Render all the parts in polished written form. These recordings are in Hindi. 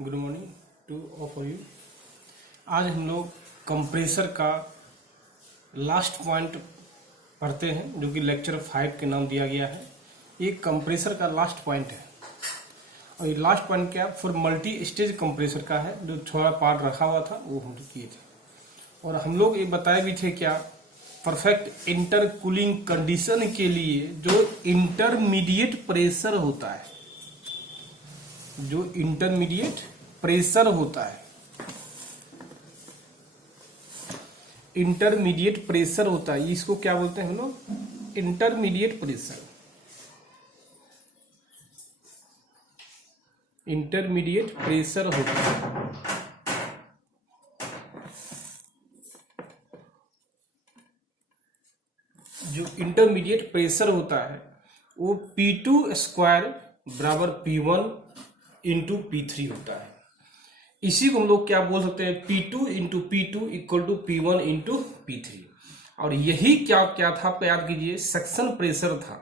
Good morning two of you. आज हम लोग कंप्रेसर का लास्ट पॉइंट पढ़ते हैं जो कि लेक्चर 5 के नाम दिया गया है। ये कंप्रेसर का लास्ट पॉइंट है और ये लास्ट पॉइंट क्या फॉर मल्टी स्टेज कंप्रेसर का है, जो थोड़ा पार्ट रखा हुआ था वो हम किए थे। और हम लोग ये बताए भी थे क्या परफेक्ट इंटरकूलिंग कंडीशन के लिए जो इंटरमीडिएट प्रेशर होता है, जो इंटरमीडिएट प्रेशर होता है, इंटरमीडिएट प्रेशर होता है, इसको क्या बोलते हैं हम लोग? Intermediate pressure. इंटरमीडिएट प्रेशर होता है जो इंटरमीडिएट प्रेशर होता है वो P2 स्क्वायर बराबर P1 इंटू P3 होता है। इसी को हम लोग क्या बोल सकते हैं? P2 into P2 equal to P1 into P3। और यही क्या क्या था आपको याद कीजिए, सक्शन प्रेशर था,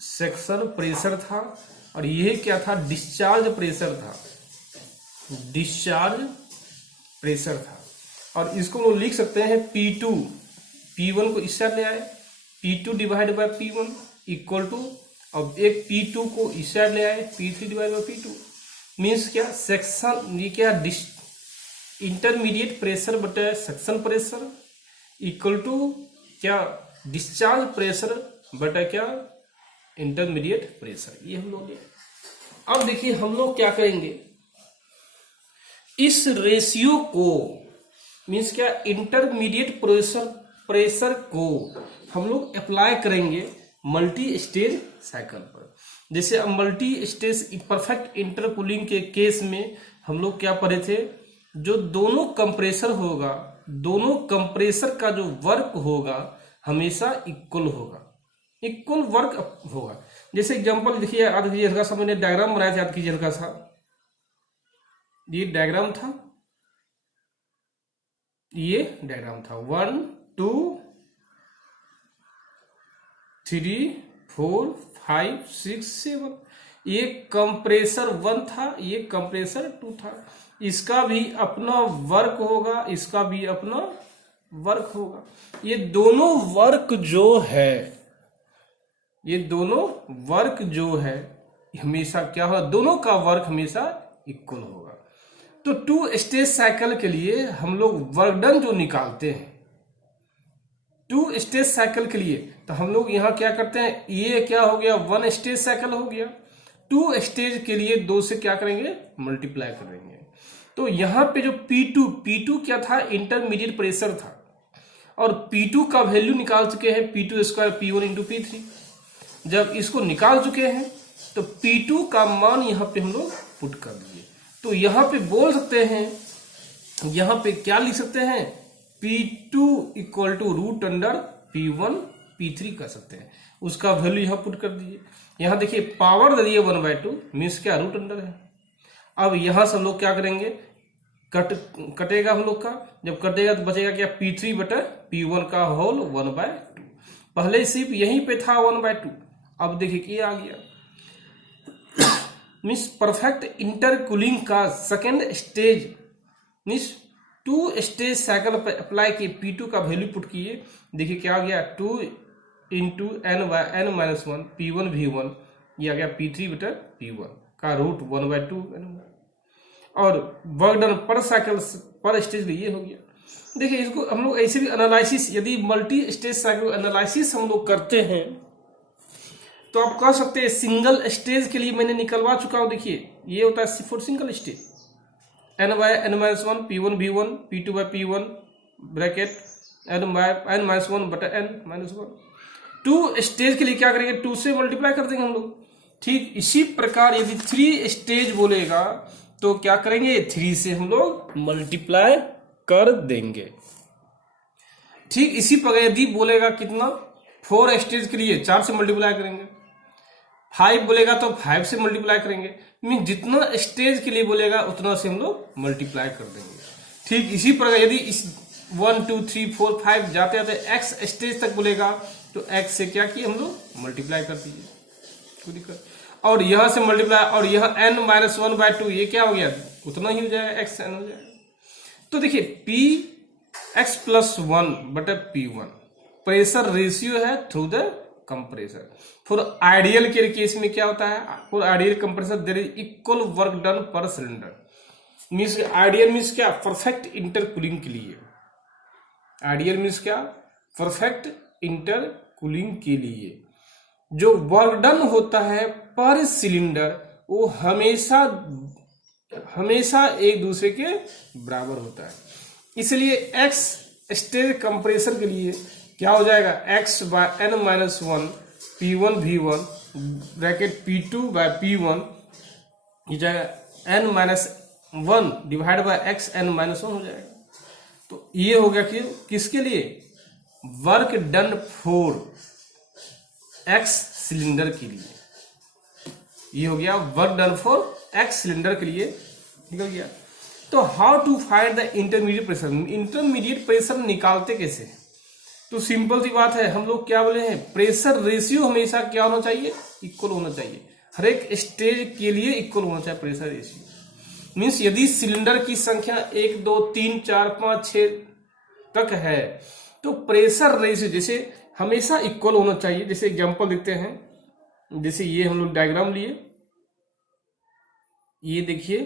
सक्शन प्रेशर था। और यही क्या था? डिस्चार्ज प्रेशर था, डिस्चार्ज प्रेशर था। और इसको हम लोग लिख सकते हैं P2, P1 को इस साइड ले आए, P2 divide by P1 equal to, अब एक P2 को इस साइड ले आए, P3 divide by P2 means क्या? सेक्शन, ये क्या? इंटरमीडिएट प्रेशर बटे सक्शन प्रेशर इक्वल टू क्या? डिस्चार्ज प्रेशर बटे क्या? Intermediate pressure. ये हम लोग ले। अब देखिए हम लोग क्या करेंगे, इस रेशियो को मीन्स क्या? इंटरमीडिएट प्रेशर को हम लोग अप्लाई करेंगे मल्टी स्टेज साइकिल पर। जैसे अब मल्टी स्टेज परफेक्ट इंटरकूलिंग के केस में हम लोग क्या पढ़े थे, जो दोनों कंप्रेसर होगा, दोनों कंप्रेसर का जो वर्क होगा हमेशा इक्वल होगा, इक्वल वर्क होगा। जैसे एग्जांपल देखिए, याद कीजिए हल्का सा, मैंने डायग्राम बनाया था, याद कीजिए हल्का सा, ये डायग्राम था, ये डायग्राम था 1 2 3 4 5 6 7। ये कंप्रेसर 1 था, ये कंप्रेसर 2 था। इसका भी अपना वर्क होगा, इसका भी अपना वर्क होगा। ये दोनों वर्क जो है, ये दोनों वर्क जो है हमेशा क्या होगा? दोनों का वर्क हमेशा इक्वल होगा। तो 2 स्टेज साइकिल के लिए हम लोग वर्क डन जो निकालते हैं 2 स्टेज साइकिल के लिए, तो हम लोग यहाँ क्या करते हैं, ये क्या हो गया? 1 स्टेज साइकिल हो गया। 2 स्टेज के लिए 2 से क्या करेंगे? मल्टीप्लाई करेंगे। तो यहाँ पे जो P2 क्या था? इंटरमीडिएट प्रेशर था। और P2 का वैल्यू निकाल चुके हैं, P2 square P1 into P3। जब इसको निकाल चुके हैं तो P2 का मान यहाँ पे हम लोग पुट कर दिए। तो यहाँ पे बोल सकते हैं, यहाँ पे क्या लिख सकते हैं? P2 equal to root under P1 P3 कर सकते हैं। उसका वैल्यू यहाँ पुट कर दीजिए। यहाँ देखिए पावर दे दिए 1/2 मीन्स क्या? रूट अंडर है। अब यहाँ से हम लोग क्या करेंगे? कटेगा हम लोग का, जब कटेगा तो बचेगा क्या? P3 बटे P1 का होल 1/2। पहले सिर्फ यहीं पे था 1/2, अब देखिए कि आ गया। मीन्स परफेक्ट इंटरकूलिंग का second stage means 2 stage cycle पर अप्लाई किए, P2 का वैल्यू पुट किए, देखिए क्या आ गया? 2 इंटू n/n-1 P1 V1, ये आ गया P3 बटे P1 का रूट 1/2 और वर्क डन पर साइकिल पर स्टेज ये हो गया। देखिए इसको हम लोग ऐसे भी एनालिसिस, यदि मल्टी स्टेज साइकिल एनालिसिस हम लोग करते हैं तो आप कह सकते हैं सिंगल स्टेज के लिए मैंने निकलवा चुका हूं। देखिए ये होता है for single stage n/n-1 P1 V1 P2 by P1 bracket n-1 बटा n-1। 2 स्टेज के लिए क्या करेंगे? 2 से मल्टीप्लाई कर देंगे हम लोग। ठीक इसी प्रकार यदि 3 स्टेज बोलेगा तो क्या करेंगे? 3 से हम लोग मल्टीप्लाई कर देंगे। ठीक इसी प्रकार यदि बोलेगा कितना? 4 स्टेज के लिए 4 से मल्टीप्लाई करेंगे। 5 बोलेगा तो 5 से मल्टीप्लाई करेंगे। मीन जितना स्टेज के लिए बोलेगा उतना से हम लोग मल्टीप्लाई कर देंगे। ठीक इसी प्रकार यदि इस 1 2 3 4 5 जाते जाते x स्टेज तक बोलेगा तो x से क्या किए हम लोग? मल्टीप्लाई कर दीजिए, कोई दिक्कत। और यहां से मल्टीप्लाई, और यह n-1/2, ये क्या हो गया, उतना ही हो जाएगा, xn हो जाएगा। तो देखिए P X plus 1/P1 pressure ratio है through the compressor. For ideal के केस में क्या होता है, for ideal compressor there is equal work done per cylinder. Means ideal means क्या, परफेक्ट इंटरकूलिंग के लिए। आइडियल मीन्स क्या, परफेक्ट इंटरकूलिंग के लिए जो वर्क डन होता है पर सिलेंडर वो हमेशा हमेशा एक दूसरे के बराबर होता है। इसलिए एक्स स्टेज कंप्रेसर के लिए क्या हो जाएगा, x/n-1 P1 V1 bracket P2/P1 हो जाएगा n-1 डिवाइड बाय xn-1 हो जाएगा। तो ये हो गया कि किसके लिए, work done for X cylinder के लिए। ये हो गया work done for X cylinder के लिए, निकल गया। तो how to find the intermediate pressure, intermediate pressure निकालते कैसे, तो सिंपल सी बात है, हम लोग क्या बोले हैं, प्रेशर रेशियो हमेशा क्या होना चाहिए, इक्वल होना चाहिए। हर एक स्टेज के लिए इक्वल होना चाहिए प्रेशर रेशियो। मीन्स यदि सिलेंडर की संख्या 1 2 3 4 5 6 तक है तो प्रेशर रेशियो जैसे हमेशा इक्वल होना चाहिए। जैसे एग्जांपल देखते हैं, जैसे ये हम लोग डायग्राम लिए, ये देखिए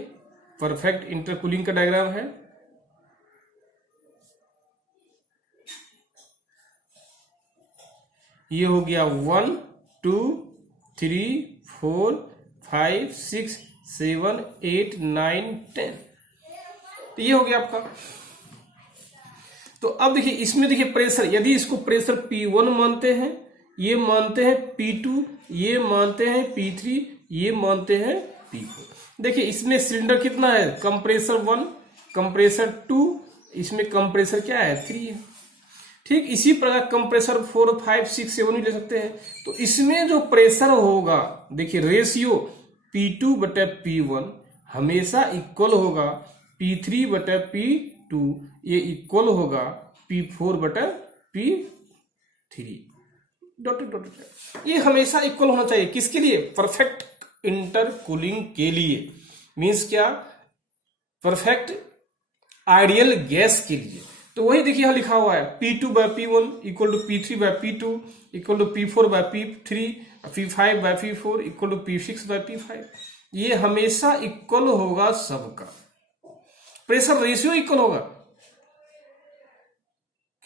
परफेक्ट इंटरकूलिंग का डायग्राम है। ये हो गया 1 2 3 4 5 6 7 8 9 10, तो ये हो गया आपका। तो अब देखिए इसमें देखिए प्रेशर, यदि इसको प्रेशर P1 मानते हैं, ये मानते हैं P2, ये मानते हैं P3, ये मानते हैं P4। देखिए इसमें सिलेंडर कितना है, कंप्रेसर 1 कंप्रेसर 2, इसमें कंप्रेसर क्या है 3 है। ठीक इसी प्रकार कंप्रेसर 4 5 6 7 भी ले सकते हैं। तो इसमें जो प्रेशर होगा, देखिए रेशियो P2/P1 हमेशा इक्वल होगा P3/P2, ये इक्वल होगा P4/P3 डॉटेड डॉटेड। ये हमेशा इक्वल होना चाहिए, किसके लिए, परफेक्ट इंटरकूलिंग के लिए। मीन्स क्या, परफेक्ट आइडियल गैस के लिए। तो वही देखिए यहां लिखा हुआ है P2/P1 equal to P3/P2 equal to P4/P3 P5/P4 equal to P6/P5। ये हमेशा इक्वल होगा सबका, प्रेशर रेशियो इक्वल होगा,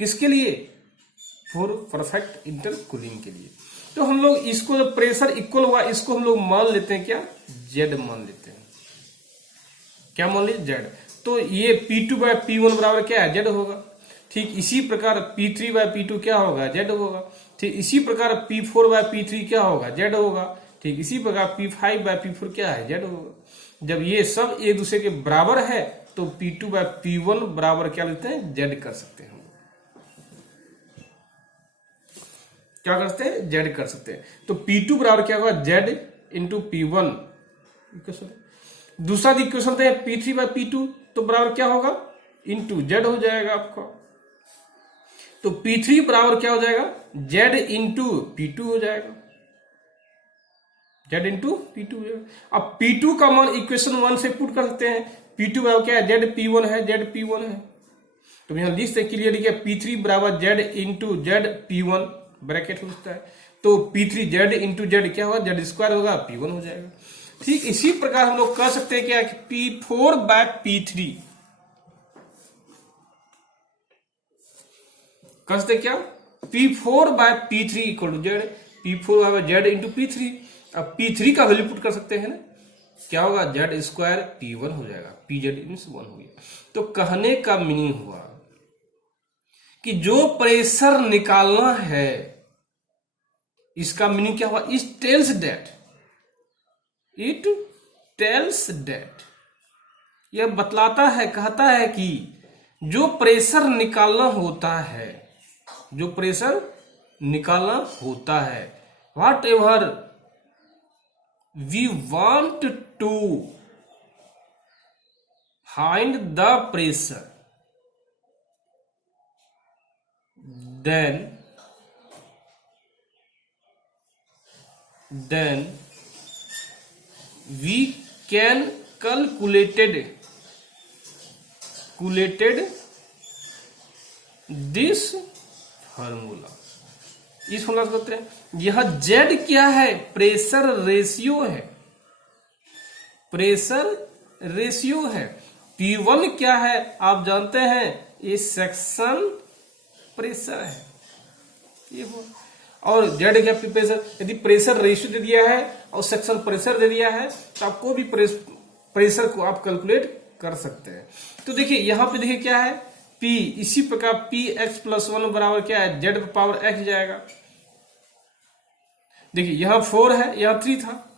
किसके लिए, फॉर परफेक्ट इंटरकूलिंग के लिए। तो हम लोग इसको जब प्रेशर इक्वल हुआ, इसको हम लोग मान लेते हैं क्या, Z मान लेते हैं। क्या मान लीजिए, Z। तो ये P2/P1 बराबर क्या है, Z होगा। ठीक इसी प्रकार P3/P2 क्या होगा, Z होगा। ठीक इसी प्रकार P4/P3 क्या होगा, Z होगा। ठीक इसी प्रकार P5/P4 क्या है, Z होगा। जब ये सब एक दूसरे के बराबर है तो P2/P1 बराबर क्या लेते हैं, Z कर सकते हैं। क्या करते हैं, Z कर सकते हैं। तो P2 बराबर क्या होगा, Z इंटू P1। दूसरा इक्वेशन है P3/P2, तो बराबर क्या होगा, इंटू Z हो जाएगा आपका। तो P3 बराबर क्या हो जाएगा, Z इंटू P2 हो जाएगा, Z इंटू P2 हो जाएगा। अब P2 का मान इक्वेशन 1 से पुट कर सकते हैं। P2 बराबर क्या है, ZP1 है, ZP1 है। तो यहां लिख सकते क्लियर किया, P3 बराबर Z इंटू ZP1 ब्रैकेट होता है। तो P3Z इंटू Z क्या होगा, Z² होगा, P1 हो जाएगा। ठीक इसी प्रकार हम लोग कह सकते हैं क्या, P4/P3 कह सकते क्या, P4/P3 equal to Z, P4/Z into P3। अब P3 का वैल्यू पुट कर सकते हैं ना, क्या होगा, Z² P1 हो जाएगा, PZ मींस 1 हो गया। तो कहने का मीनिंग हुआ कि जो प्रेशर निकालना है, इसका मीनिंग क्या हुआ, इट टेल्स दैट, यह बतलाता है, कहता है कि जो प्रेशर निकालना होता है, जो प्रेशर निकालना होता है, whatever we want to find the pressure, then, we can calculated this formula, इस फॉर्मूला से करते हैं। यह जेड क्या है, प्रेशर रेशियो है, प्रेशर रेशियो है। P1 क्या है आप जानते हैं, ये सेक्शन प्रेशर है, ये वो। और जेड क्या, प्रेशर। यदि प्रेशर रेशियो दे दिया है और सेक्शन प्रेशर दे दिया है तो आपको भी प्रेशर को आप कैलकुलेट कर सकते हैं। तो देखिए यहां पे देखिए क्या है, P, इसी प्रकार Px+1 बराबर क्या है, Z पावर x जाएगा। देखिए यहां 4 है, यहां 3 था,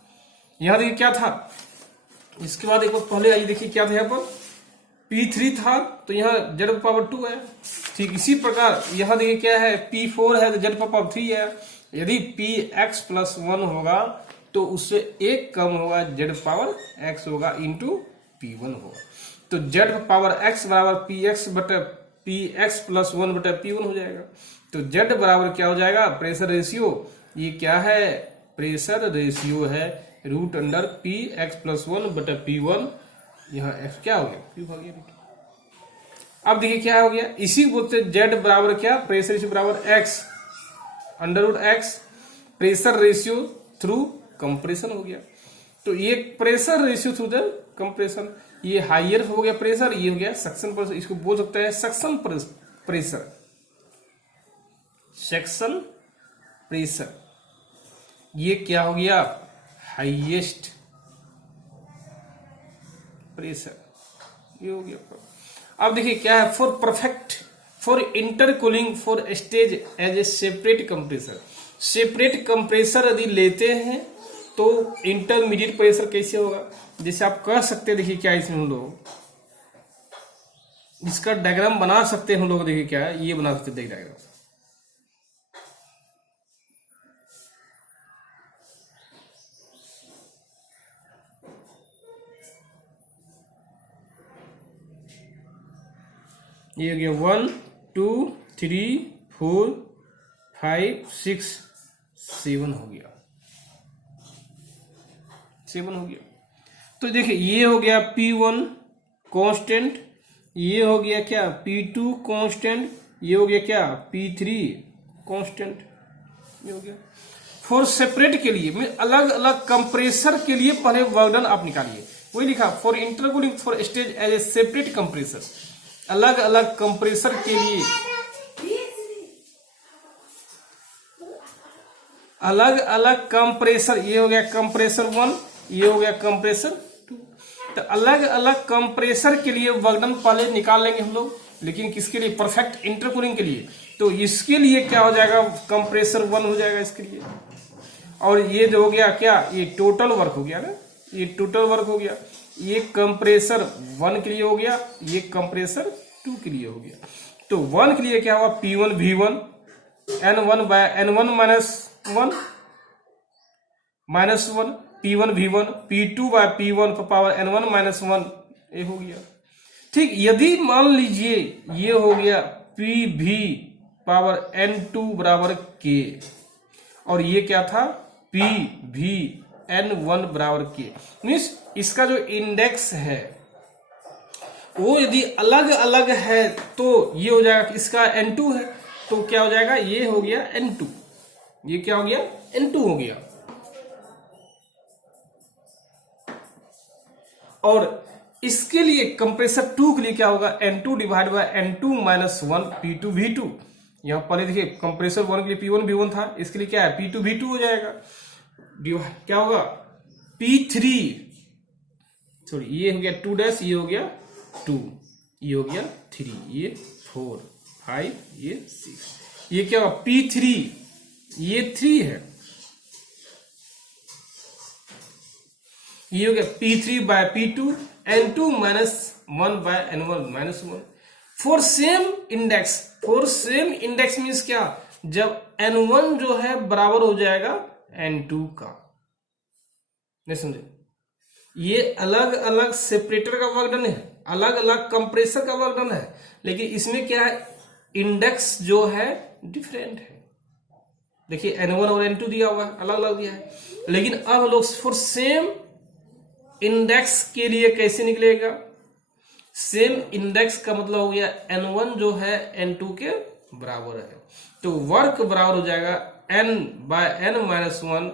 यहां देखिए क्या था, इसके बाद एक बार पहले आइए देखिए क्या था, यहाँ पर P3 था तो यहाँ Z पावर 2 है। ठीक इसी प्रकार यहाँ देखिए क्या है, P4 है तो Z पावर 3 है। यदि Px+1 होगा तो उससे एक कम होगा, Z पावर x होगा इंटू P1 होगा। तो Z पावर x बराबर Px+1 बटा P1 हो जाएगा। तो Z बराबर क्या हो जाएगा, प्रेशर रेशियो, ये क्या है, प्रेशर रेशियो है √अंडर Px+1 बटा P1। यहाँ x क्या हो गया, P हो गया। अब देखिए क्या हो गया, इसी बोलते Z बराबर क्या, प्रेशर रेशियो बराबर x √x, pressure ratio through compression हो गया। तो ये pressure ratio through the compression, ये हाइयर हो गया प्रेशर, ये हो गया सक्शन प्रेशर। इसको बोल सकते हैं सक्शन प्रेशर, सक्शन प्रेशर। ये क्या हो गया, हाईएस्ट प्रेशर, ये हो गया। अब देखिए क्या है, for intercooling for stage as a separate compressor. Separate compressor यदि लेते हैं तो इंटरमीडिएट प्रेशर कैसे होगा, जैसे आप कह सकते हैं, देखिए क्या है इसमें हम लोग इसका डायग्राम बना सकते हैं हम लोग। देखिए क्या है, ये बना सकते हैं डायग्राम। ये हो गया 1 2 3 4 5 6 7 हो गया, 7 हो गया। तो देखिए ये हो गया P1 कांस्टेंट, ये हो गया क्या P2 कांस्टेंट, ये हो गया क्या P3 कांस्टेंट, ये हो गया। फॉर सेपरेट के लिए मैं अलग अलग कंप्रेसर के लिए पहले वर्क डन आप निकालिए, वही लिखा for intercooling for stage as a separate compressor. अलग अलग कंप्रेसर के लिए अलग अलग कंप्रेसर, ये हो गया कंप्रेसर 1, ये हो गया कंप्रेसर 2। तो अलग अलग कंप्रेसर के लिए वर्कडन पहले निकाल लेंगे हम लोग, लेकिन किसके लिए, परफेक्ट इंटरकूलिंग के लिए। तो इसके लिए क्या हो जाएगा, कंप्रेसर 1 हो जाएगा इसके लिए। और ये जो हो गया क्या, ये टोटल वर्क हो गया ना, ये टोटल वर्क हो गया। ये कंप्रेसर 1 के लिए हो गया, ये कंप्रेसर 2 के लिए हो गया। तो 1 के लिए क्या हुआ, P1 V1 N1 by N1 minus one P1 V1 P2 by P1 power N1 -1, ये हो गया। ठीक, यदि मान लीजिए ये हो गया PV पावर N2 बराबर K, और ये क्या था PV N1 बराबर K, मीन्स इसका जो इंडेक्स है वो यदि अलग अलग है तो ये हो जाएगा, इसका N2 है तो क्या हो जाएगा, ये हो गया N2, ये क्या हो गया N2 हो गया। और इसके लिए कंप्रेसर 2 के लिए क्या होगा, N2 divide by N2 -1 P2 V2। यहां पर देखिए कंप्रेसर 1 के लिए P1 V1 था, इसके लिए क्या है P2 V2 हो जाएगा। क्या होगा P3, सॉरी ये हो गया 2 ये हो गया 2, ये हो गया 3, ये 4 5, ये 6, ये क्या होगा P3, ये 3 है, ये हो गया P3 by P2 N2 -1 by N1 -1। For same index, for same index means क्या, जब N1 जो है बराबर हो जाएगा N2 का, नहीं समझे, ये अलग अलग सेपरेटर का वर्क डन है, अलग अलग कंप्रेसर का वर्क डन है, लेकिन इसमें क्या है इंडेक्स जो है डिफरेंट है। देखिए N1 और N2 दिया हुआ है, अलग अलग दिया है, लेकिन अब लोग फॉर सेम इंडेक्स के लिए कैसे निकलेगा? सेम इंडेक्स का मतलब हो गया n1 जो है n2 के बराबर है, तो वर्क बराबर हो जाएगा n/n-1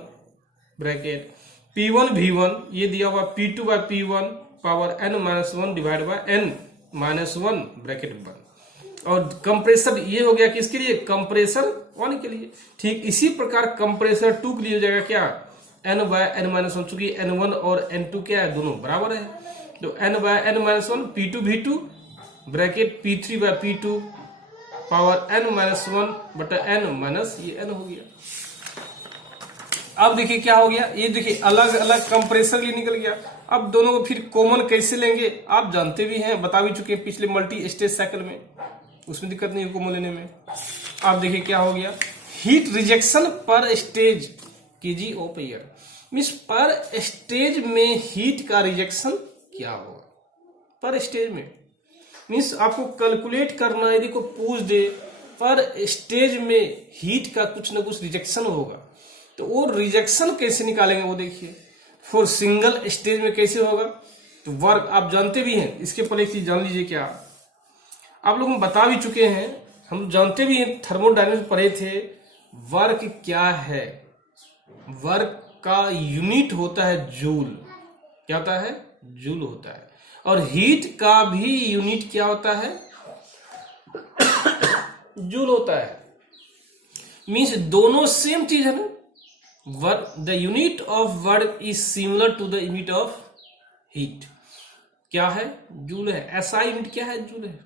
ब्रैकेट P1 V1 ये दिया हुआ P2 by P1 power n-1 divide by n-1 bracket 1। और कंप्रेसर ये हो गया किसके लिए? कंप्रेसर 1 के लिए। ठीक इसी प्रकार कंप्रेसर 2 के लिए हो जाएगा क्या? n/n-1, चूंकि n1 और n2 क्या है, दोनों बराबर है, तो n/n-1 P2 V2 bracket P3 by P2 power n-1 बटा n माइनस ये n हो गया। अब देखिए क्या हो गया, ये देखिए अलग अलग कंप्रेसर लिए निकल गया। अब दोनों को फिर कॉमन कैसे लेंगे आप जानते भी हैं, बता भी चुके हैं पिछले मल्टी स्टेज साइकिल में, उसमें दिक्कत नहीं है कॉमन लेने में। अब देखिए क्या हो गया, हीट रिजेक्शन पर stage kg of air, means पर स्टेज में हीट का रिजेक्शन क्या होगा पर स्टेज में, मीन्स आपको कैलकुलेट करना, यदि को पूछ दे पर स्टेज में हीट का कुछ ना कुछ रिजेक्शन होगा, तो वो रिजेक्शन कैसे निकालेंगे वो देखिए। फॉर सिंगल स्टेज में कैसे होगा, तो वर्क आप जानते भी हैं, इसके पहले एक चीज जान लीजिए, क्या आप लोग बता भी चुके हैं, हम जानते भी हैं, थर्मोडायनेमिक्स पढ़े थे। वर्क क्या है? वर्क का यूनिट होता है जूल, क्या होता है? जूल होता है। और हीट का भी यूनिट क्या होता है? जूल होता है। मीन्स दोनों सेम चीज है ना। Work, the unit of work is similar to the unit of heat, क्या है? जूल है। ऐसा यूनिट क्या है? जूल है।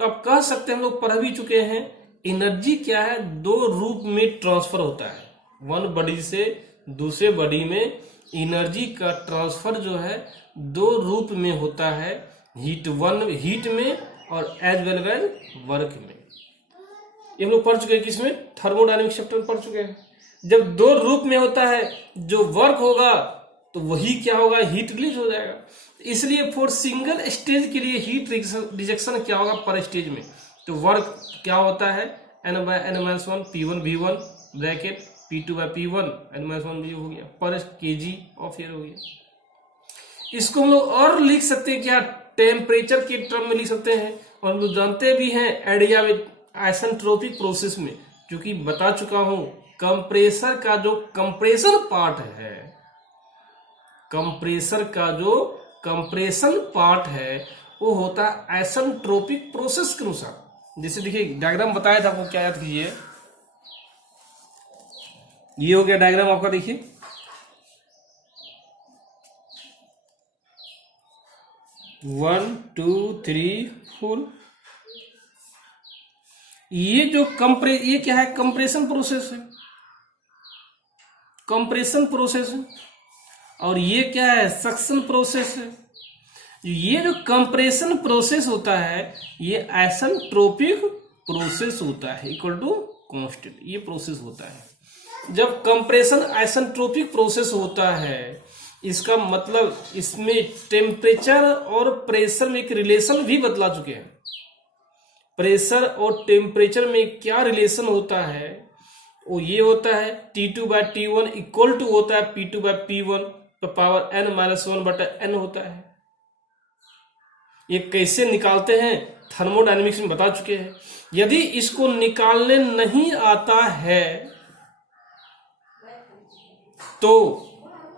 तो आप कह सकते हैं, हम लोग पढ़ भी चुके हैं, एनर्जी क्या है? दो रूप में ट्रांसफर होता है, वन बॉडी से दूसरे बॉडी में एनर्जी का ट्रांसफर जो है दो रूप में होता है, हीट में और एज वेल एज वर्क में। ये हम लोग पढ़ चुके हैं, किसमें? थर्मोडायनेमिक चैप्टर में पढ़ चुके हैं। जब दो रूप में होता है, जो वर्क होगा तो वही क्या होगा? हीट रिलीज हो जाएगा। इसलिए फॉर सिंगल स्टेज के लिए हीट रिजेक्शन क्या होगा पर स्टेज में? तो वर्क क्या होता है? n/n-1 P1 V1 bracket P2 by P1 n-1 हो गया पर kg ऑफ एयर हो गया। इसको हम लोग और लिख सकते हैं क्या? टेम्परेचर के टर्म में लिख सकते हैं। और हम लोग जानते भी हैं एडियाबेटिक आइसेंट्रोपिक प्रोसेस में, क्योंकि बता चुका हूं, कंप्रेसर का जो कंप्रेशन पार्ट है, कंप्रेसर का जो कंप्रेशन पार्ट है वो होता है आइसेंट्रोपिक प्रोसेस के अनुसार। जैसे देखिए डायग्राम बताया था आपको, क्या याद कीजिए, ये हो गया डायग्राम आपका, देखिए 1 2 3 4। ये जो ये क्या है? कंप्रेशन प्रोसेस है, कंप्रेशन प्रोसेस है। और ये क्या है? सक्शन प्रोसेस है। ये जो कंप्रेशन प्रोसेस होता है ये आइसेंट्रोपिक प्रोसेस होता है, इक्वल टू कांस्टेंट, ये प्रोसेस होता है। जब कंप्रेशन आइसेंट्रोपिक प्रोसेस होता है, इसका मतलब इसमें टेम्परेचर और प्रेशर में एक रिलेशन भी बतला चुके हैं। प्रेशर और टेम्परेचर में क्या रिलेशन होता है? वो ये होता है T2 by T1 equal to होता है P2 by P1 power n-1 बटा n होता है। ये कैसे निकालते हैं थर्मोडायनेमिक्स में बता चुके हैं। यदि इसको निकालने नहीं आता है तो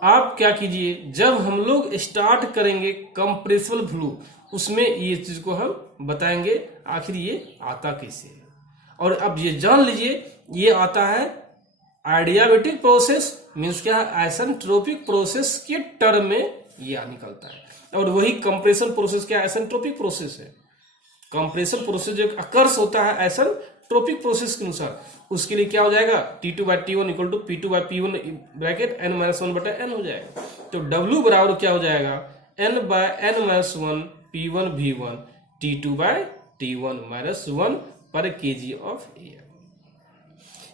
आप क्या कीजिए, जब हम लोग स्टार्ट करेंगे कंप्रेसिबल फ्लू, उसमें ये चीज को हम बताएंगे आखिर ये आता कैसे है। और अब ये जान लीजिए, ये आता है एडियाबेटिक प्रोसेस, मीन्स क्या है? आइसेंट्रोपिक प्रोसेस के टर्म में ये निकलता है। और वही कंप्रेशन प्रोसेस क्या? आइसेंट्रोपिक प्रोसेस है। कंप्रेशन प्रोसेस जो अकर्स होता है आइसेंट्रोपिक प्रोसेस के अनुसार, उसके लिए क्या हो जाएगा? T2 by T1 equal to P2 by P1 bracket n-1 बटा n हो जाएगा। तो W बराबर क्या हो जाएगा? n/n-1 P1 V1 T2 by T1 -1 पर kg ऑफ एयर।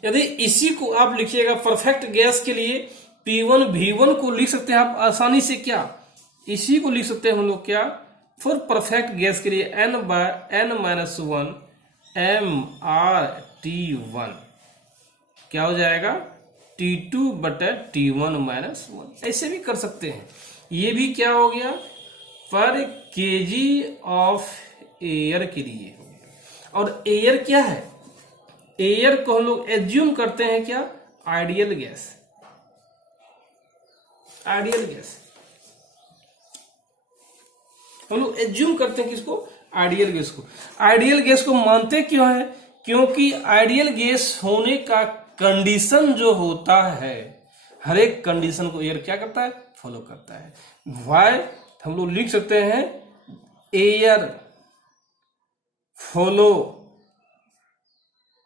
यदि इसी को आप लिखिएगा परफेक्ट गैस के लिए, P1 V1 को लिख सकते हैं आप आसानी से, क्या इसी को लिख सकते हैं हम लोग, क्या फॉर परफेक्ट गैस के लिए n/n-1 mRT1 क्या हो जाएगा? T2 बटा T1 -1। ऐसे भी कर सकते हैं। ये भी क्या हो गया, पर केजी ऑफ एयर के लिए हो गया। और एयर क्या है, एयर को हम लोग एज्यूम करते हैं क्या, आइडियल गैस, आइडियल गैस हम लोग एज्यूम करते हैं किसको, आइडियल गैस को। आइडियल गैस को मानते क्यों है, क्योंकि आइडियल गैस होने का कंडीशन जो होता है, हर एक कंडीशन को एयर क्या करता है, फॉलो करता है। वाई हम लोग लिख सकते हैं, air follow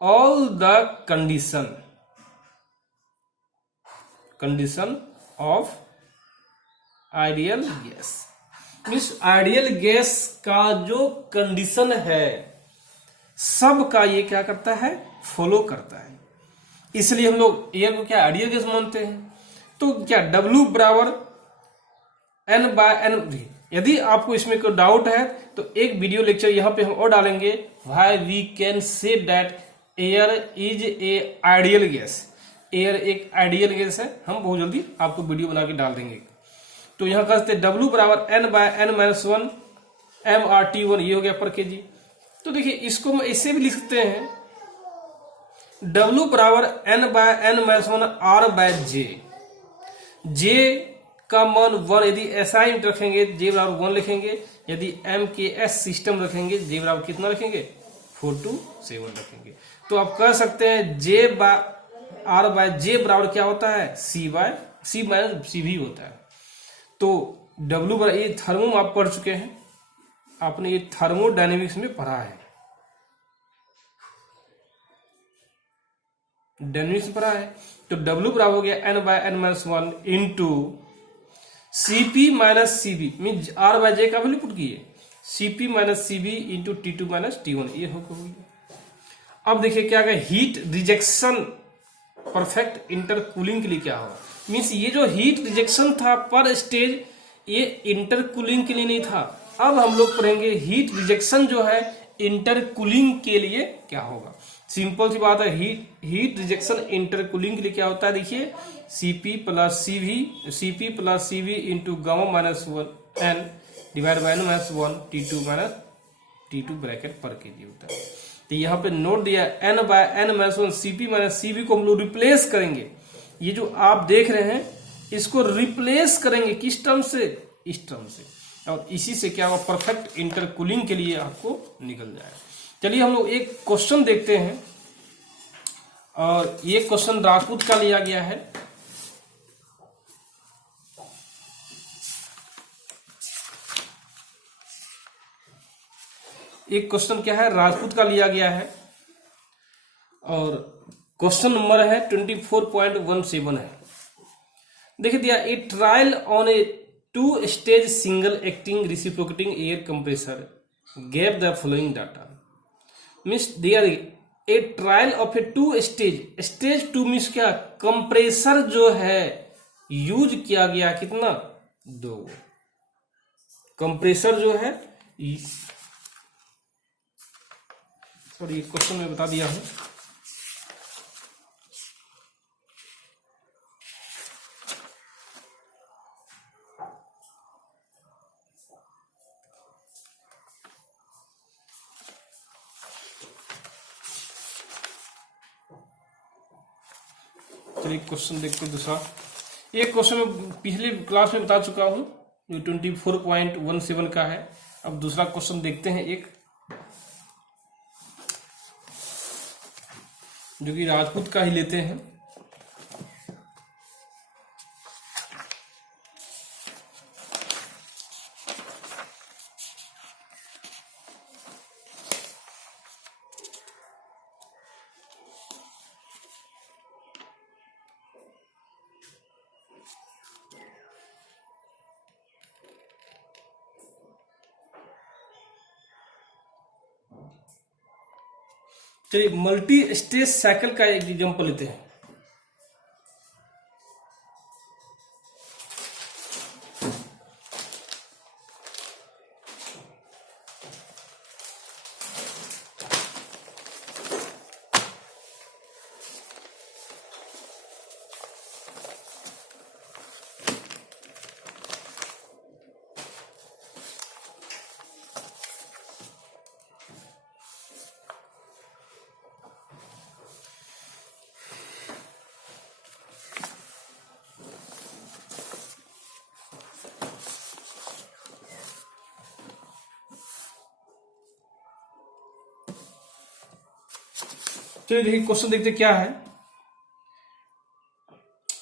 all the condition of ideal gas. Means ideal gas का जो कंडीशन है सब का ये क्या करता है, फॉलो करता है। इसलिए हम लोग एयर को क्या आइडियल गैस मानते हैं। तो क्या W बराबर N/N। यदि आपको इसमें कोई डाउट है तो एक वीडियो लेक्चर यहां पे हम और डालेंगे, why we can say that air is a ideal gas. Air एक आइडियल गैस है, हम बहुत जल्दी आपको वीडियो बना के डाल देंगे। तो यहां कहते हैं W बराबर N/N-1 mRT1, ये हो गया पर केजी। तो देखिए इसको हम ऐसे भी लिख सकते हैं, W बराबर N/N-1 R/J। J का मान 1, यदि SI यूनिट रखेंगे J बराबर 1 लिखेंगे, यदि MKS सिस्टम रखेंगे J बराबर कितना रखेंगे, 4-7 रखेंगे। तो आप कह सकते हैं R/J बराबर क्या होता है, C माइनस CV होता है। तो W बराबर, ये थर्मो आप पढ़ चुके हैं, आपने ये थर्मोडायनेमिक्स में पढ़ा है, डायनेमिक्स में पढ़ा है। तो W बराबर हो गया N/N-1 into CP minus CV, mean R/J का वैल्यू पुट किए, CP minus CV into T2 minus T1, ये हो गया। अब देखिए क्या गया, हीट रिजेक्शन परफेक्ट इंटरकूलिंग के लिए क्या होगा। मीन्स ये जो हीट रिजेक्शन था पर स्टेज, ये इंटरकूलिंग के लिए नहीं था। अब हम लोग पढ़ेंगे हीट रिजेक्शन जो है इंटरकूलिंग के लिए क्या होगा। सिंपल सी बात है, हीट रिजेक्शन इंटरकूलिंग के लिए क्या होता है, देखिए CP plus CV into gamma minus N divide by N minus 1 T2 bracket पर केजी होता है। तो यहाँ पे नोट दिया N/N-1 CP माइनस CV को हम लोग रिप्लेस करेंगे। ये जो आप देख रहे हैं इसको रिप्लेस करेंगे किस टर्म से, इस टर्म से, और इसी से क्या होगा, परफेक्ट इंटरकूलिंग के लिए आपको निकल जाए। चलिए हम लोग एक क्वेश्चन देखते हैं, और ये क्वेश्चन राजपूत का लिया गया है। एक क्वेश्चन क्या है, राजपूत का लिया गया है, और क्वेश्चन नंबर है 24.17 है। देखिए दिया, a trial on a 2 stage single acting reciprocating air compressor gave the following data. Means दिया a trial of a 2 stage 2 means क्या, कंप्रेसर जो है यूज किया गया कितना, 2 कंप्रेसर जो है, सॉरी क्वेश्चन में बता दिया हूं। चलिए क्वेश्चन देखते हैं दूसरा। एक क्वेश्चन में पिछले क्लास में बता चुका हूं, जो 24.17 का है। अब दूसरा क्वेश्चन देखते हैं, एक जो कि राजपूत का ही लेते हैं। चलिए मल्टी स्टेज साइकिल का एक एग्जांपल लेते हैं। चलिए देखिए क्वेश्चन देखते क्या है।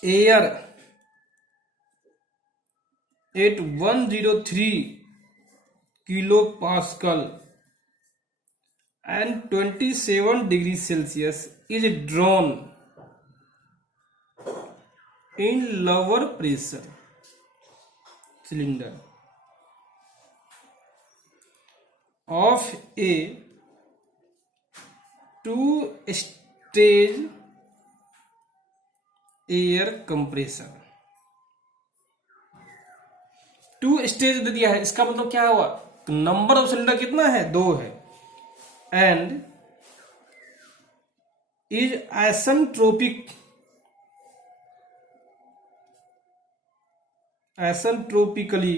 Air at 103 kilo pascal and 27 degrees Celsius is drawn in lower pressure cylinder of a two-stage air compressor। Two stage दे दिया है, इसका मतलब क्या हुआ, तो नंबर ऑफ सिलेंडर कितना है, 2 है, and is asymptotically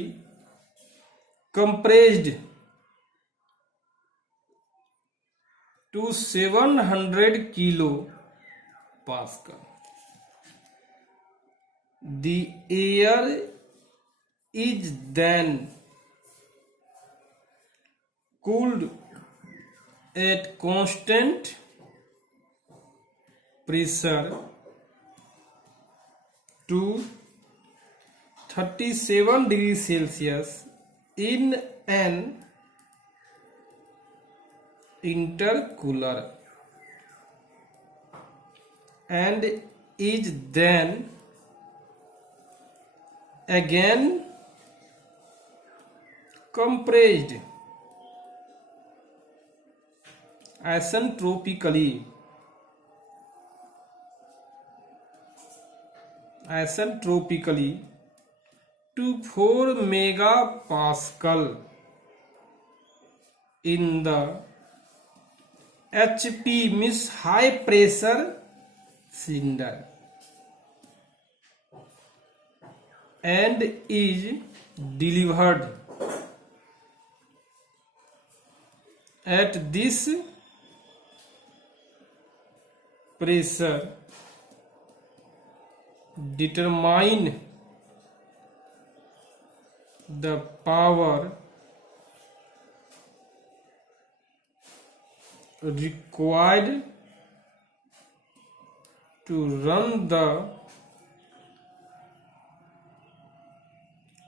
compressed to 700 kilo pascal। The air is then cooled at constant pressure to 37 degrees Celsius in an intercooler and is then again compressed asymptotically to 4 megapascal in the HP means high pressure cylinder and is delivered at this pressure determine the power required to run the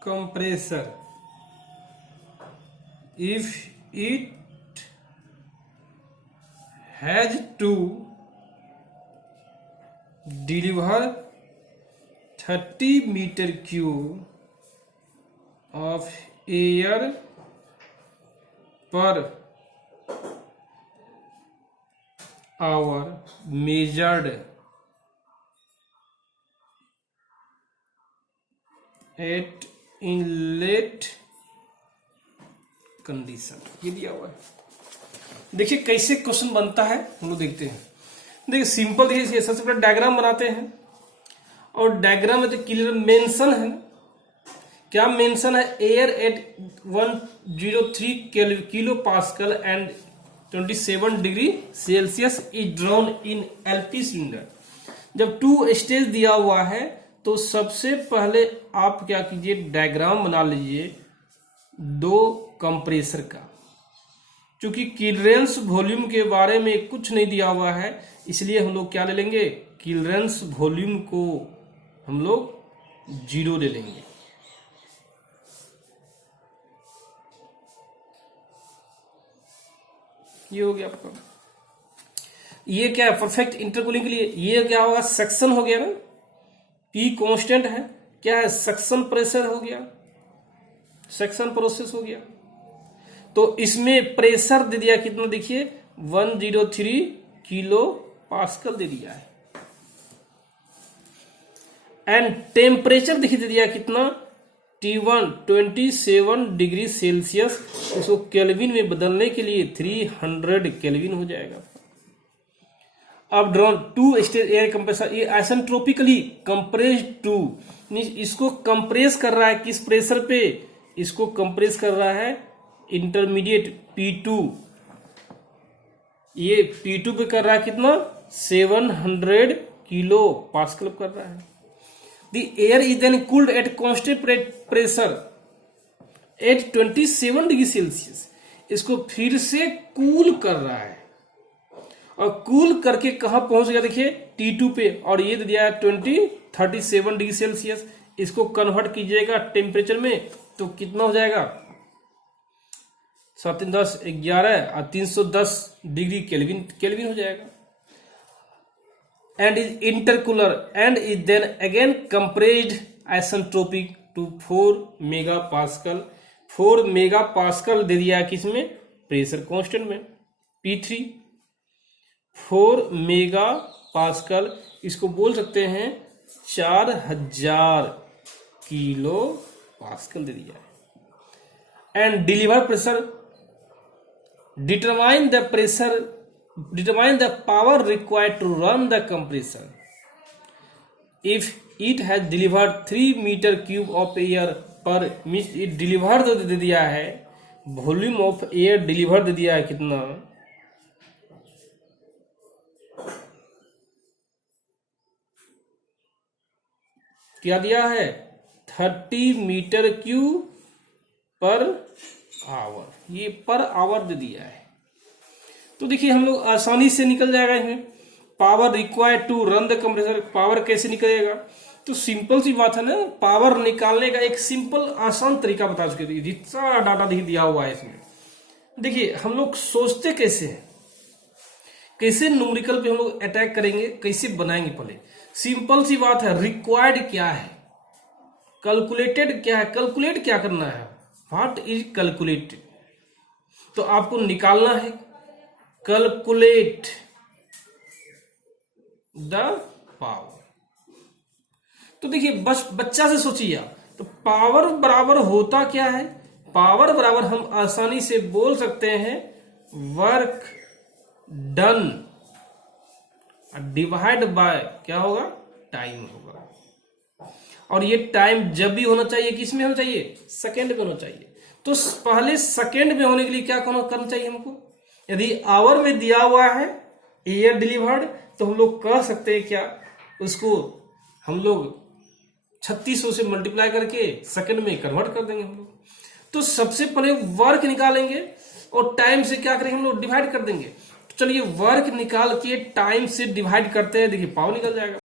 compressor if it has to deliver 30 meter cube of air per hour measured at inlet condition. ये दिया हुआ है, देखिए कैसे क्वेश्चन बनता है हम लोग देखते हैं। देखिए सिंपल, देखिए सबसे पहले डायग्राम बनाते हैं और डायग्राम में तो क्लियर मेंशन है, क्या मेंशन है, air at 103 kilo pascal and 27 degree Celsius is drawn in LP cylinder. जब 2 स्टेज दिया हुआ है तो सबसे पहले आप क्या कीजिए, डायग्राम बना लीजिए 2 कंप्रेसर का। क्योंकि क्लियरेंस वॉल्यूम के बारे में कुछ नहीं दिया हुआ है, इसलिए हम लोग क्या ले लेंगे, क्लियरेंस वॉल्यूम को हम लोग 0 ले लेंगे। ये हो गया आपका, ये क्या है, परफेक्ट इंटरकूलिंग के लिए ये क्या होगा, सक्शन हो गया ना, P कांस्टेंट है, क्या है, सक्शन प्रेशर हो गया, सक्शन प्रोसेस हो गया। तो इसमें प्रेशर दे दिया कितना, देखिए 103 किलो पास्कल दे दिया है, एंड टेम्परेचर देखिए दे दिया कितना, T1 27 डिग्री सेल्सियस। इसको केल्विन में बदलने के लिए 300 केल्विन हो जाएगा। अब ड्रॉन 2 स्टेज एयर कंप्रेसर, ये आइसेंट्रोपिकली कंप्रेस्ड टू, इसको कंप्रेस कर रहा है किस प्रेशर पे, इसको कंप्रेस कर रहा है इंटरमीडिएट P2, ये P2 पे कर रहा है कितना, 700 किलो पास्कल कर रहा है। The air is then cooled at constant pressure at 27 degree Celsius, इसको फिर से कूल कर रहा है और कूल करके कहां पहुंच गया देखिए T2 पे, और ये दे दिया है 37 डिग्री सेल्सियस। इसको कन्वर्ट कीजिएगा टेम्परेचर में तो कितना हो जाएगा, 7 10 11 और 310 डिग्री केल्विन हो जाएगा। And is intercooler and is then again compressed isentropic to 4 megapascal. 4 megapascal दे दिया किसमें, प्रेशर कांस्टेंट में P3। 4 मेगा पास्कल, इसको बोल सकते हैं 4000 किलो पास्कल दे दिया है। And deliver pressure, determine the power required to run the compressor. If it has delivered 3 meter cube of air per, means it delivered तो दे दिया है, वॉल्यूम ऑफ एयर डिलीवर दे दिया है कितना, क्या दिया है 30 मीटर क्यूब पर आवर, ये पर आवर दे दिया है। तो देखिए हम लोग आसानी से निकल जाएगा इसमें। Power required to run the compressor, power कैसे निकलेगा, तो सिंपल सी बात है ना, पावर निकालने का एक सिंपल आसान तरीका बता चुके थे, जितना डाटा दिया हुआ है इसमें। देखिए हम लोग सोचते कैसे हैं, कैसे न्यूमेरिकल पे हम लोग अटैक करेंगे, कैसे बनाएंगे। पहले सिंपल सी बात है, रिक्वायर्ड क्या है, कैलकुलेटेड क्या है, कैलकुलेट क्या करना है, व्हाट इज कैलकुलेटेड, तो आपको निकालना है कैलकुलेट द पावर। तो देखिए बस बच्चा से सोचिए आप, तो पावर बराबर होता क्या है, पावर बराबर हम आसानी से बोल सकते हैं वर्क डन डिवाइड बाय क्या होगा, टाइम होगा। और ये टाइम जब भी होना चाहिए किस में होना चाहिए, सेकेंड में होना चाहिए। तो पहले सेकेंड में होने के लिए क्या करना चाहिए हमको, यदि आवर में दिया हुआ है एयर डिलीवर्ड, तो हम लोग कह सकते हैं क्या, उसको हम लोग 3600 से मल्टीप्लाई करके सेकंड में कन्वर्ट कर देंगे हम लोग। तो सबसे पहले वर्क निकालेंगे और टाइम से क्या करेंगे हम लोग, डिवाइड कर देंगे। तो चलिए वर्क निकाल के टाइम से डिवाइड करते हैं, देखिए पावर निकल जाएगा।